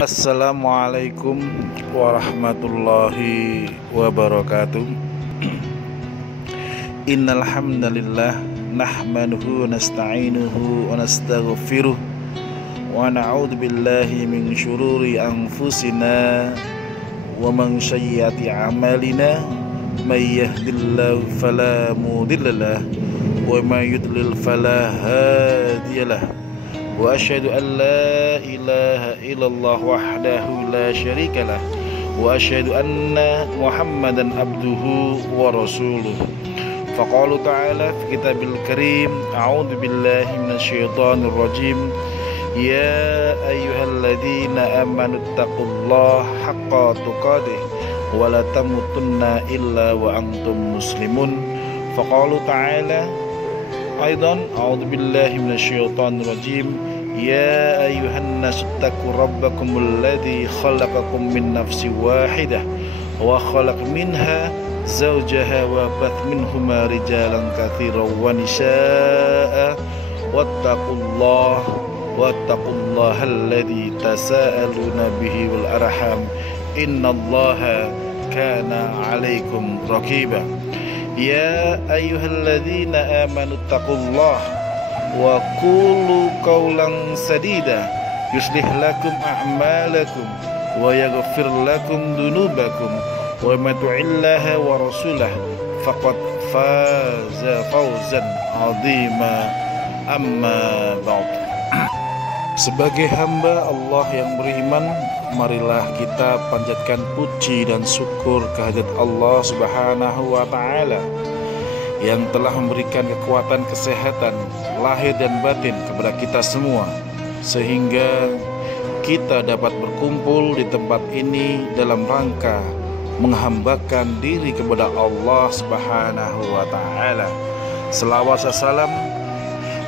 Assalamualaikum warahmatullahi wabarakatuh. Innal hamdalillah nahmaduhu wa nasta'inuhu wa nastaghfiruh wa na'udzu billahi min syururi anfusina wa min sayyiati a'malina may yahdihillahu fala mudhillalah wa may yudlil fala hadiyalah. Wa asyhadu an la ilaha illallah wahdahu la syarika lah wa asyhadu anna Muhammadan abduhu wa rasuluh. Faqala ta'ala fi kitabil karim, a'udzu billahi minasyaitonir rajim. Ya ayyuhalladzina amanu taqullaha haqqa tuqatih wa la tamutunna illa wa antum muslimun. Faqala ta'ala aidan, a'udzu billahi minasyaitonir rajim. Ya ayuhan nasu taqu rabbakumul ladzi khalaqakum min nafsin wahidah wa khalaq minha zawjaha wa bath minhuma rijalan katsiran wa nisaa'a wattaqullaha alladzi tasaaluna bihi wal arham innallaha kana 'alaikum raqiba. Ya ayyuhalladzina amanu taqullaha wa qulu qawlan sadida yuslih lakum a'malakum wa yaghfir lakum dhunubakum wa may yuti'illaha wa rasulahu faqad faza fawzan 'azima. Amma ba'd. Sebagai hamba Allah yang beriman, marilah kita panjatkan puji dan syukur kehadirat Allah Subhanahu wa taala yang telah memberikan kekuatan kesehatan lahir dan batin kepada kita semua, sehingga kita dapat berkumpul di tempat ini dalam rangka menghambakan diri kepada Allah Subhanahu wa taala. Selawat dan salam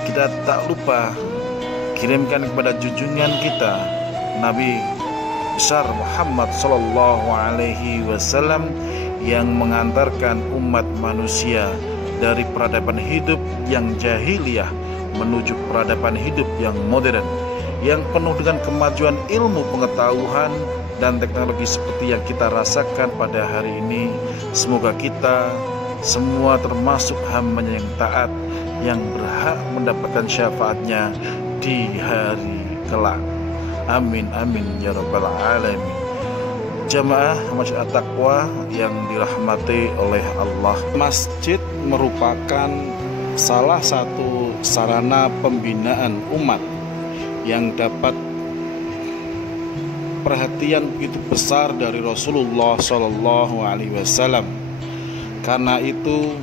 kita tak lupa kirimkan kepada junjungan kita Nabi besar Muhammad sallallahu alaihi wasallam yang mengantarkan umat manusia dari peradaban hidup yang jahiliyah menuju peradaban hidup yang modern, yang penuh dengan kemajuan ilmu pengetahuan dan teknologi seperti yang kita rasakan pada hari ini. Semoga kita semua termasuk hamba-Nya yang taat, yang berhak mendapatkan syafaatnya di hari kelak. Amin amin ya rabbal alamin. Jamaah Masjid At-Taqwa yang dirahmati oleh Allah, masjid merupakan salah satu sarana pembinaan umat yang dapat perhatian begitu besar dari Rasulullah Shallallahu Alaihi Wasallam. Karena itu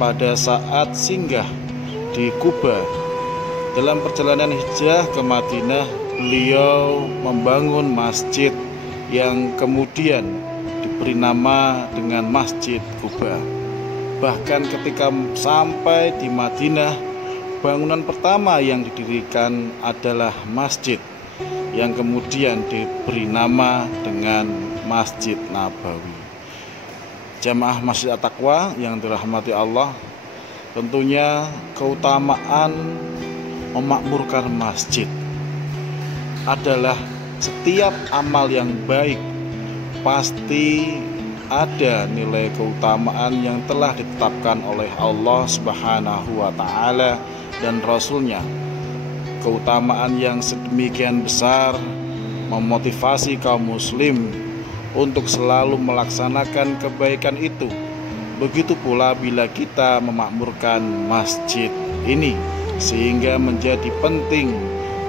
pada saat singgah di Kuba dalam perjalanan hijrah ke Madinah, beliau membangun masjid yang kemudian diberi nama dengan Masjid Kuba. Bahkan ketika sampai di Madinah, bangunan pertama yang didirikan adalah masjid yang kemudian diberi nama dengan Masjid Nabawi. Jamaah Masjid At-Taqwa yang dirahmati Allah, tentunya keutamaan memakmurkan masjid adalah setiap amal yang baik pasti ada nilai keutamaan yang telah ditetapkan oleh Allah Subhanahu wa taala dan Rasul-Nya. Keutamaan yang sedemikian besar memotivasi kaum muslim untuk selalu melaksanakan kebaikan itu. Begitu pula bila kita memakmurkan masjid ini, sehingga menjadi penting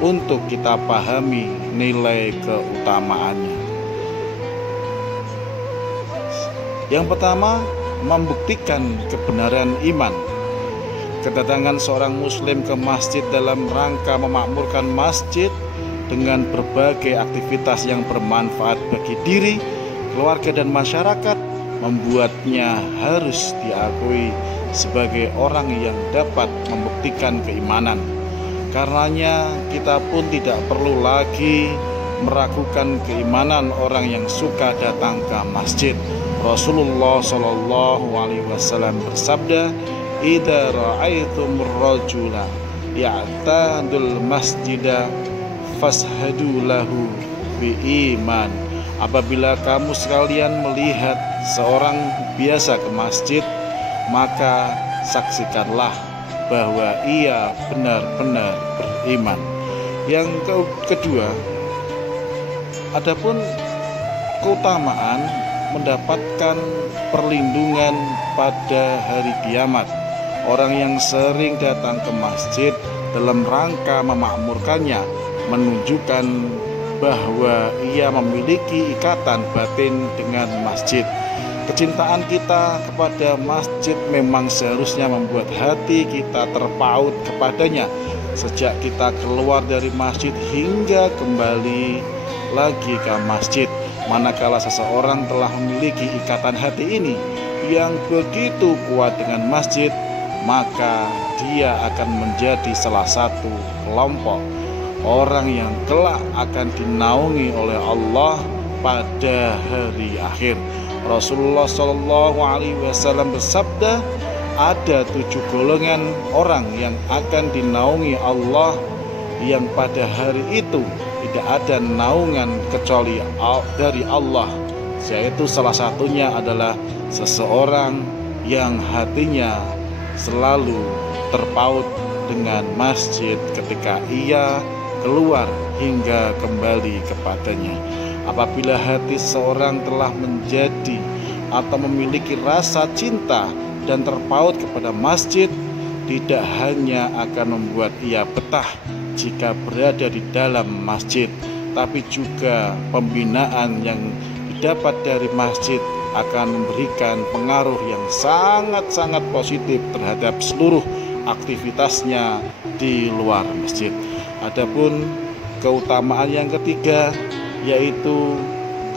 untuk kita pahami nilai keutamaannya. Yang pertama, membuktikan kebenaran iman. Kedatangan seorang muslim ke masjid dalam rangka memakmurkan masjid dengan berbagai aktivitas yang bermanfaat bagi diri, keluarga dan masyarakat membuatnya harus diakui sebagai orang yang dapat membuktikan keimanan. Karenanya kita pun tidak perlu lagi meragukan keimanan orang yang suka datang ke masjid. Rasulullah Shallallahu Alaihi Wasallam bersabda, "Idza ra'aitumur rajula ya'tadul masjida fashhadu lahu beriman. Apabila kamu sekalian melihat seorang biasa ke masjid, maka saksikanlah bahwa ia benar-benar beriman. Yang kedua, adapun keutamaan mendapatkan perlindungan pada hari kiamat. Orang yang sering datang ke masjid dalam rangka memakmurkannya menunjukkan bahwa ia memiliki ikatan batin dengan masjid. Kecintaan kita kepada masjid memang seharusnya membuat hati kita terpaut kepadanya sejak kita keluar dari masjid hingga kembali lagi ke masjid. Manakala seseorang telah memiliki ikatan hati ini yang begitu kuat dengan masjid, maka dia akan menjadi salah satu kelompok orang yang kelak akan dinaungi oleh Allah pada hari akhir. Rasulullah SAW bersabda, ada 7 golongan orang yang akan dinaungi Allah yang pada hari itu tidak ada naungan kecuali dari Allah. Yaitu salah satunya adalah seseorang yang hatinya selalu terpaut dengan masjid ketika ia keluar hingga kembali kepadanya. Apabila hati seorang telah menjadi atau memiliki rasa cinta dan terpaut kepada masjid, tidak hanya akan membuat ia betah jika berada di dalam masjid, tapi juga pembinaan yang didapat dari masjid akan memberikan pengaruh yang sangat-sangat positif terhadap seluruh aktivitasnya di luar masjid. Adapun keutamaan yang ketiga, yaitu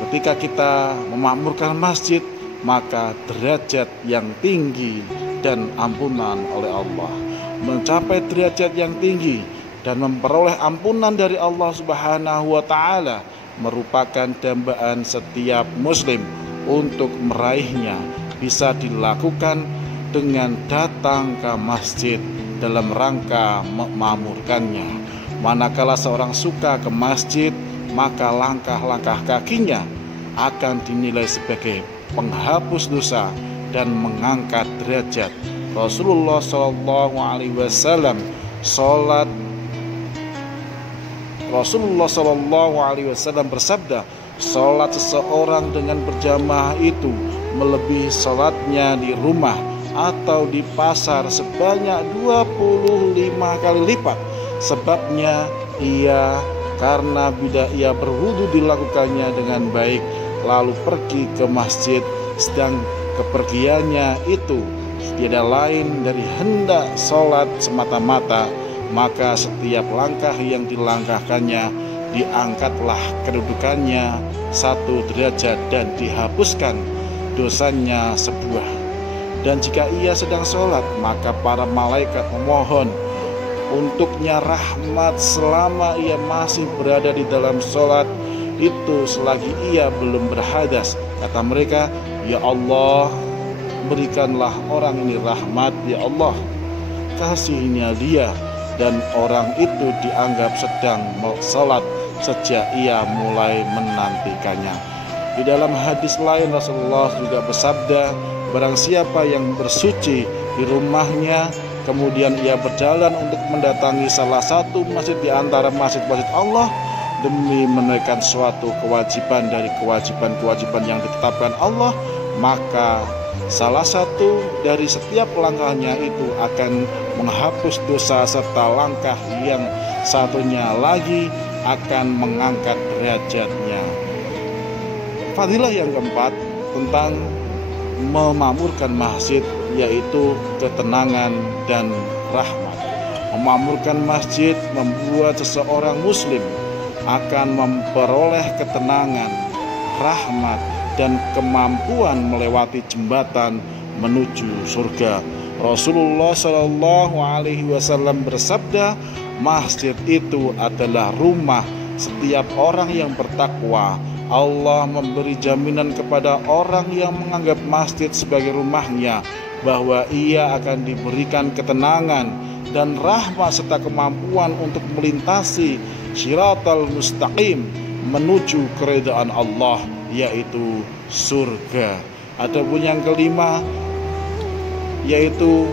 ketika kita memakmurkan masjid, maka derajat yang tinggi dan ampunan oleh Allah. Mencapai derajat yang tinggi dan memperoleh ampunan dari Allah Subhanahu wa Ta'ala merupakan dambaan setiap muslim. Untuk meraihnya bisa dilakukan dengan datang ke masjid dalam rangka memakmurkannya. Manakala seorang suka ke masjid, maka langkah-langkah kakinya akan dinilai sebagai penghapus dosa dan mengangkat derajat. Rasulullah SAW bersabda, sholat seseorang dengan berjamaah itu melebihi sholatnya di rumah atau di pasar sebanyak 25 kali lipat. Sebabnya karena bila ia berwudu dilakukannya dengan baik lalu pergi ke masjid, sedang kepergiannya itu tidak lain dari hendak sholat semata-mata, maka setiap langkah yang dilangkahkannya diangkatlah kedudukannya 1 derajat dan dihapuskan dosanya 1. Dan jika ia sedang sholat, maka para malaikat memohon untuknya rahmat selama ia masih berada di dalam sholat itu selagi ia belum berhadas. Kata mereka, ya Allah, berikanlah orang ini rahmat, ya Allah, kasihinya dia. Dan orang itu dianggap sedang sholat sejak ia mulai menantikannya. Di dalam hadis lain Rasulullah juga bersabda, barang siapa yang bersuci di rumahnya kemudian ia berjalan untuk mendatangi salah satu masjid di antara masjid-masjid Allah demi menunaikan suatu kewajiban dari kewajiban-kewajiban yang ditetapkan Allah, maka salah satu dari setiap langkahnya itu akan menghapus dosa serta langkah yang satunya lagi akan mengangkat derajatnya. Fadilah yang keempat tentang memakmurkan masjid yaitu ketenangan dan rahmat. Memakmurkan masjid membuat seseorang muslim akan memperoleh ketenangan, rahmat, dan kemampuan melewati jembatan menuju surga. Rasulullah SAW bersabda, masjid itu adalah rumah setiap orang yang bertakwa. Allah memberi jaminan kepada orang yang menganggap masjid sebagai rumahnya bahwa ia akan diberikan ketenangan dan rahmat serta kemampuan untuk melintasi Shiratal Mustaqim, menuju keridhaan Allah, yaitu surga. Adapun yang kelima, yaitu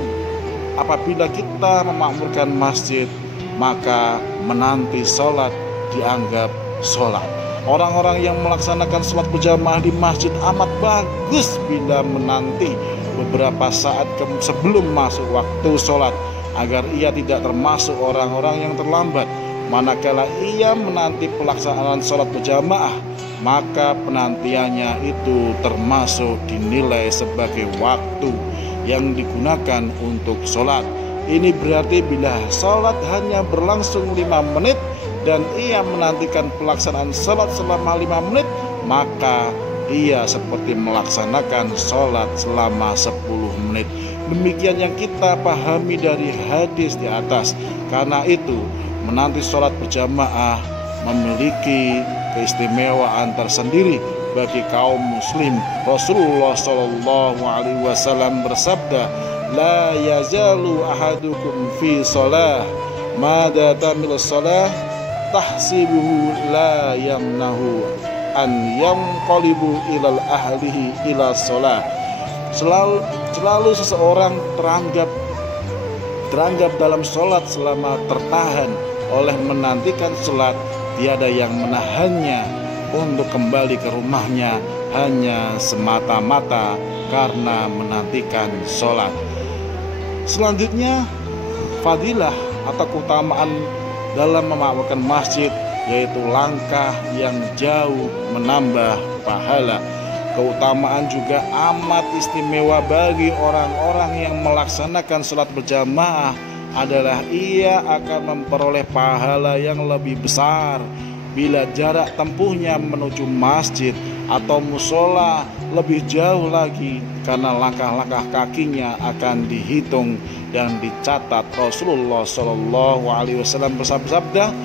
apabila kita memakmurkan masjid, maka menanti sholat dianggap sholat. Orang-orang yang melaksanakan sholat berjamaah di masjid amat bagus bila menanti beberapa saat sebelum masuk waktu sholat, agar ia tidak termasuk orang-orang yang terlambat. Manakala ia menanti pelaksanaan sholat berjamaah, maka penantiannya itu termasuk dinilai sebagai waktu yang digunakan untuk sholat. Ini berarti bila sholat hanya berlangsung 5 menit dan ia menantikan pelaksanaan sholat selama 5 menit, maka ia seperti melaksanakan sholat selama 10 menit. Demikian yang kita pahami dari hadis di atas. Karena itu menanti sholat berjamaah memiliki keistimewaan tersendiri bagi kaum muslim. Rasulullah SAW bersabda, la yazalu ahadukum fi sholah mada tamil sholah tahsibuhu la yamnahu an yanqalibu ilal ahlihi ila sholah. Selalu seseorang teranggap dalam sholat selama tertahan oleh menantikan sholat, tiada yang menahannya untuk kembali ke rumahnya hanya semata-mata karena menantikan sholat. Selanjutnya, fadilah atau keutamaan dalam memakmurkan masjid, yaitu langkah yang jauh menambah pahala. Keutamaan juga amat istimewa bagi orang-orang yang melaksanakan sholat berjamaah adalah ia akan memperoleh pahala yang lebih besar bila jarak tempuhnya menuju masjid atau musola lebih jauh lagi, karena langkah-langkah kakinya akan dihitung dan dicatat. Rasulullah SAW bersabda,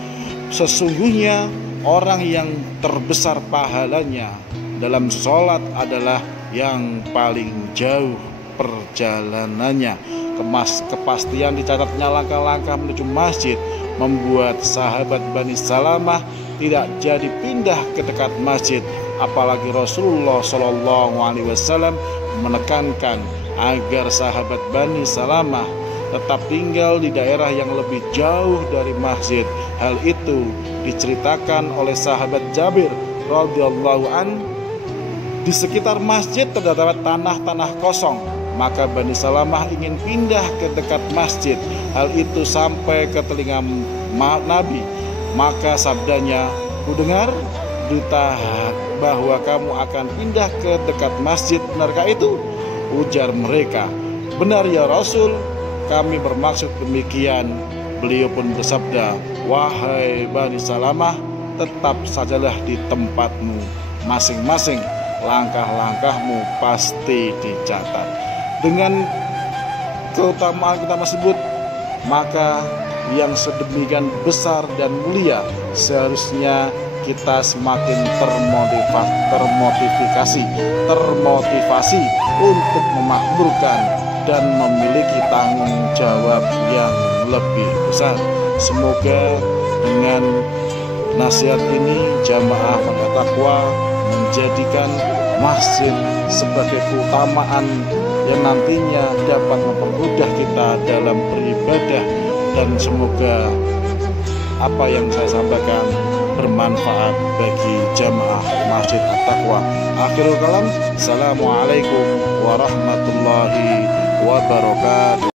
sesungguhnya orang yang terbesar pahalanya dalam sholat adalah yang paling jauh perjalanannya. Kepastian dicatatnya langkah-langkah menuju masjid membuat sahabat Bani Salamah tidak jadi pindah ke dekat masjid. Apalagi Rasulullah SAW menekankan agar sahabat Bani Salamah tetap tinggal di daerah yang lebih jauh dari masjid. Hal itu diceritakan oleh sahabat Jabir radhiyallahu an. Di sekitar masjid terdapat tanah-tanah kosong, maka Bani Salamah ingin pindah ke dekat masjid. Hal itu sampai ke telinga Nabi, maka sabdanya, "Ku dengar berita bahwa kamu akan pindah ke dekat masjid, benarkah itu?" Ujar mereka, "Benar ya Rasul, kami bermaksud demikian." Beliau pun bersabda, "Wahai Bani Salamah, tetap sajalah di tempatmu masing-masing, langkah-langkahmu pasti dicatat." Dengan keutamaan kita tersebut, maka yang sedemikian besar dan mulia, seharusnya kita semakin termotivasi untuk memakmurkan dan memiliki tanggung jawab yang lebih besar. Semoga dengan nasihat ini jamaah Mangga Taqwa menjadikan masjid sebagai keutamaan yang nantinya dapat mempermudah kita dalam beribadah, dan semoga apa yang saya sampaikan bermanfaat bagi jamaah Masjid At-Taqwa. Akhirul kalam, assalamualaikum warahmatullahi wabarakatuh.